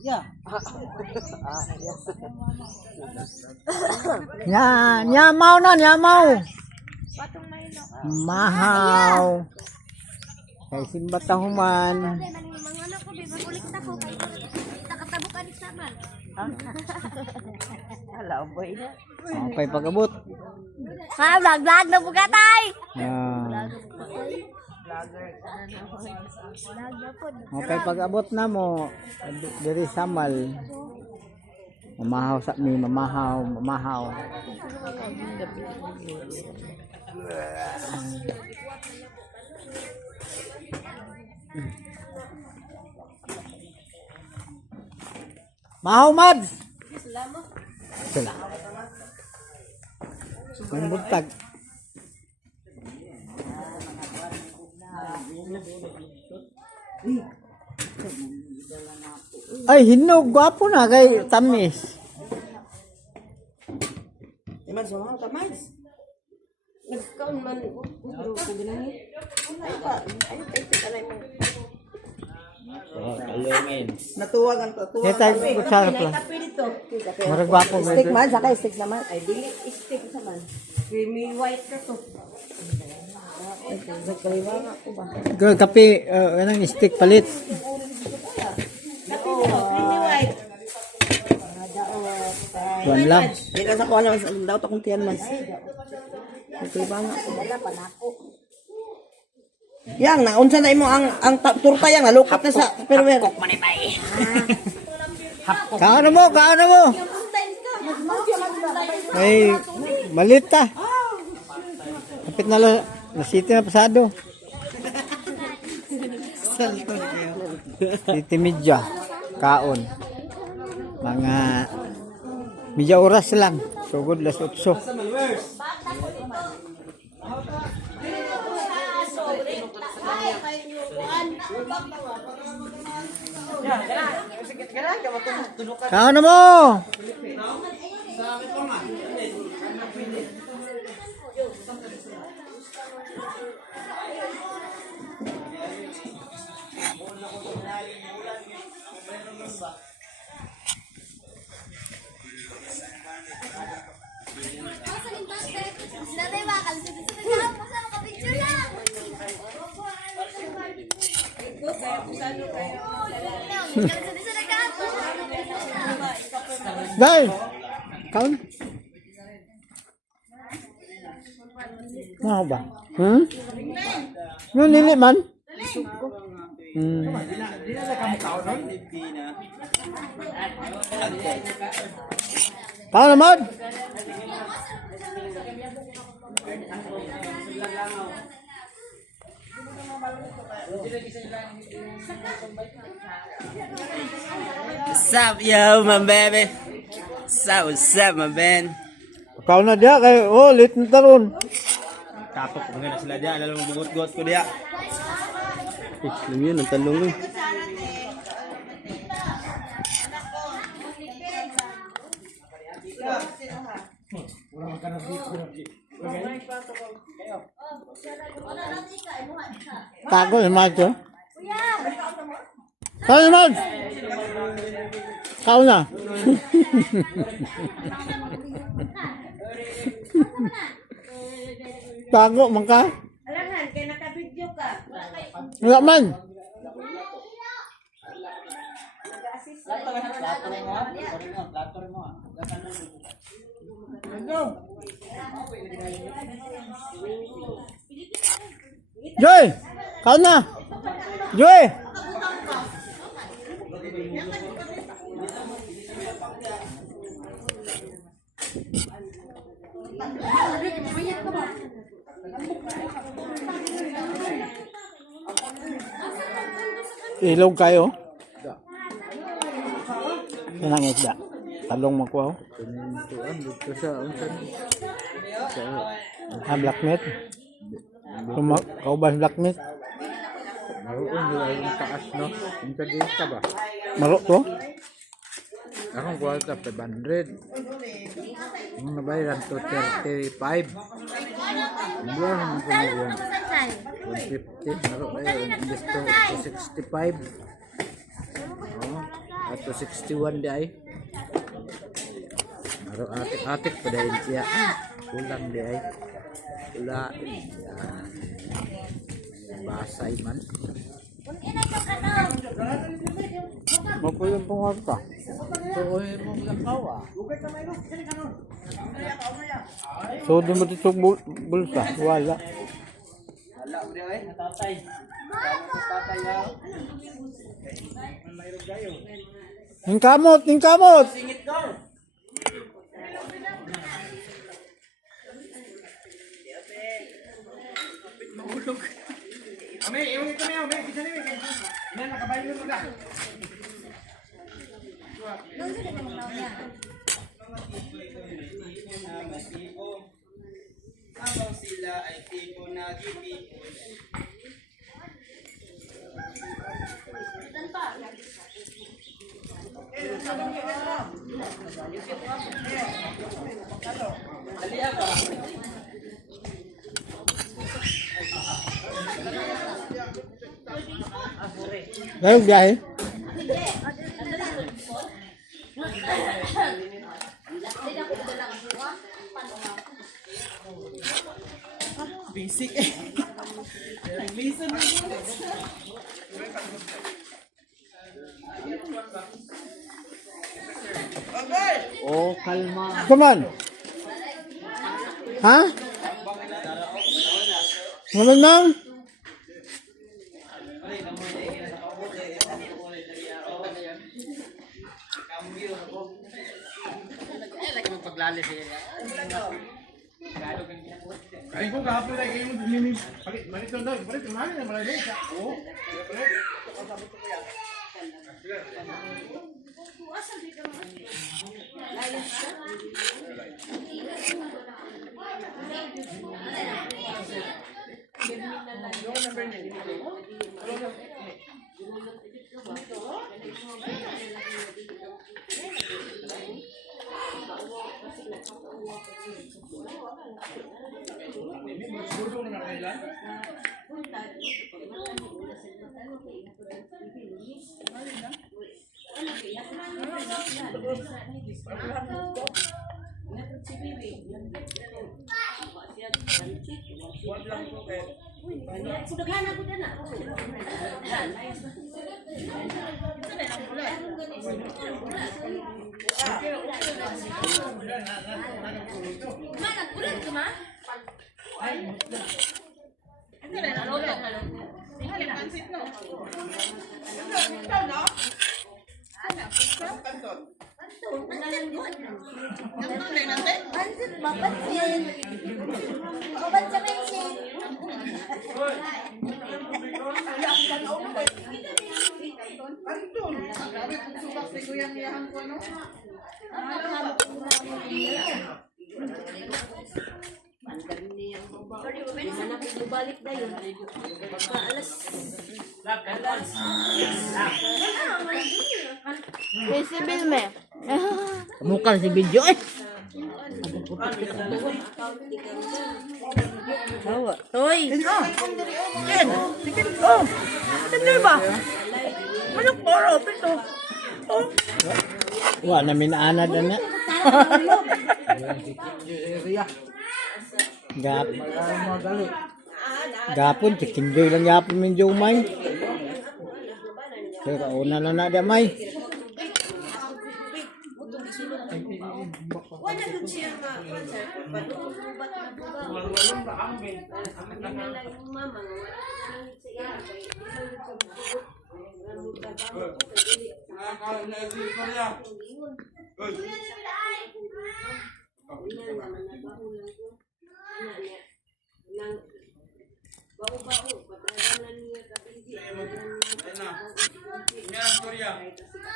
Yeah. Nyamaw na, nyamaw. Mahaw. Kay simbat tahuman. Hala, boy na. Okay, pag-abot. Ha, vlog na po ka, tay. Okay, pag-abot na mo. Diri samal. Mamahaw sa mi, mamahaw. Mahaw, Mads! Salamat. Ang buntag. Ay, hinog. Gwapo na kay tamis. Iman sa mga kamais. Nagkaon man. Bro, kung ginahin. Ay pa. Ay, alay mo. Natuwag ang tutuwag. Kaya tayo kutsara pala. Kape dito. Marag gwapo. Stick man, saka stick naman. Ay, dili stick naman. Creamy white ka to. Sa kaliwa nga ko ba? Kape, anong stick palit. Creamy white. Tuan lang. Hindi ka sa kuha lang. Daw to kung tiyan man. Ito ba nga? Wala pa na ako. Yang, naunsa na imo ang turta yang nalukot na sa perwer. Hapkok man ibay. Kaano mo? Ay, malit ta. Kapit na lang. Nasiti na pasado. Siti medya. Kaon. Mga medya oras lang. Sugod las 8. Kaano mo? Dai. Kaon. Mau ba? Yung nili man? Kaon naman? What's up, yo, my baby? What's up, my man? Kaon na dia kay lit na taron. Kapok ko nga sila dia, lalo bugot-got ko dia. Alam yun, ang talong eh. Tago yung macho. Kaon naman! Kaon na! Tago man ka? Alangan, kaya naka-video ka. Wala man! Joy! Kaon na! Joy! Ilog kayo? Yan ang isda. Talong makuha. Black meat. Kauban black meat. Maro to? Akong kuha ka 500. Yung nabayaran to 35. Buwan mo kung 150. Naro kayo. Imbes to 65. Ato 61 di ay. Aro atik-atik pada siya. Kulang di ay. Ula. Basa iman. Mapo yung pungag ka. Tuoy mo lang kawa. So, dumating bulsa. Wala. Yung kamot, yung kamot. Habang sila ay tipo na gibi. Ngayon biyahe. Basic eh. Listen na Oh, kalma. Come on. Ha? Ano nang? Kain ko kahapon na kayo mini balik daw balik kemana na malay sa oh Pansit ba? Pansit. Obat sa pansit. Balik na yun. Visible me. Mukha si video eh. Toy. Oh. Tanda ba? Ano poro pito? Oh. Wala na minaanad na. Gap. Gapon, chicken joy lang gapon min joy may. Pero una na na may. Wala dun siya ma-concert. Panubat na bugaw. Ang nalay yung mama. Wala siya. Bau-bau, patawanan niya kapindi.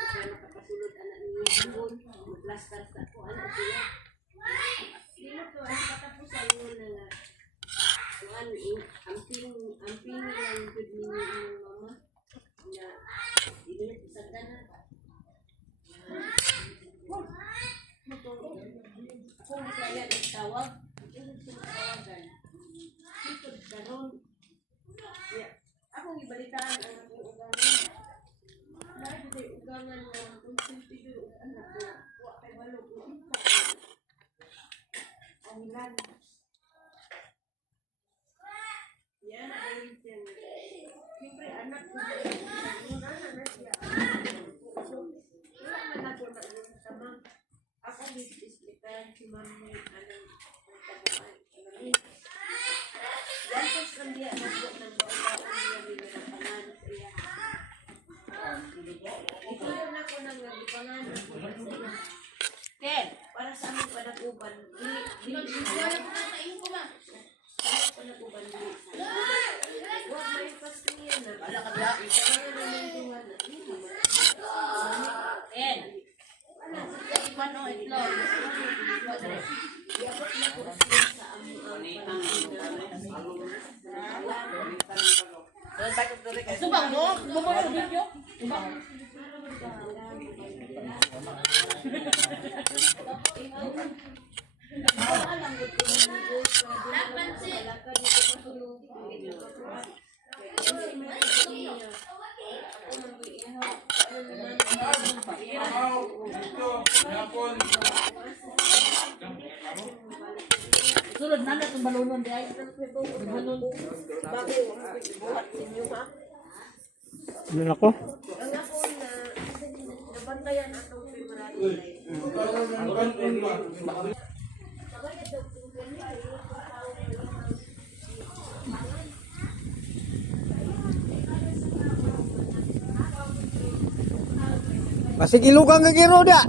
Makapasulod anak niya doon. Maglastas ako anak siya. Dino to, ang katapusan mo na nga. Amping lang good ninyo yung mama. Na, dino pisagda na. Ako masaya nagtawag. Tawagan. Dito karon. Akong ibalitaan ang akong uganon. Dahil uganon. Ken, Para sa aming panaguban, Ken. Ipan o itlog. Subang mo? Bumang sa video? Subang. Sulod na na itong balunon di ay. Balunon. buhat ninyo ha. Ano na ko? Ang ako na nabantayan atong February. Masih ilugang ka kiro da.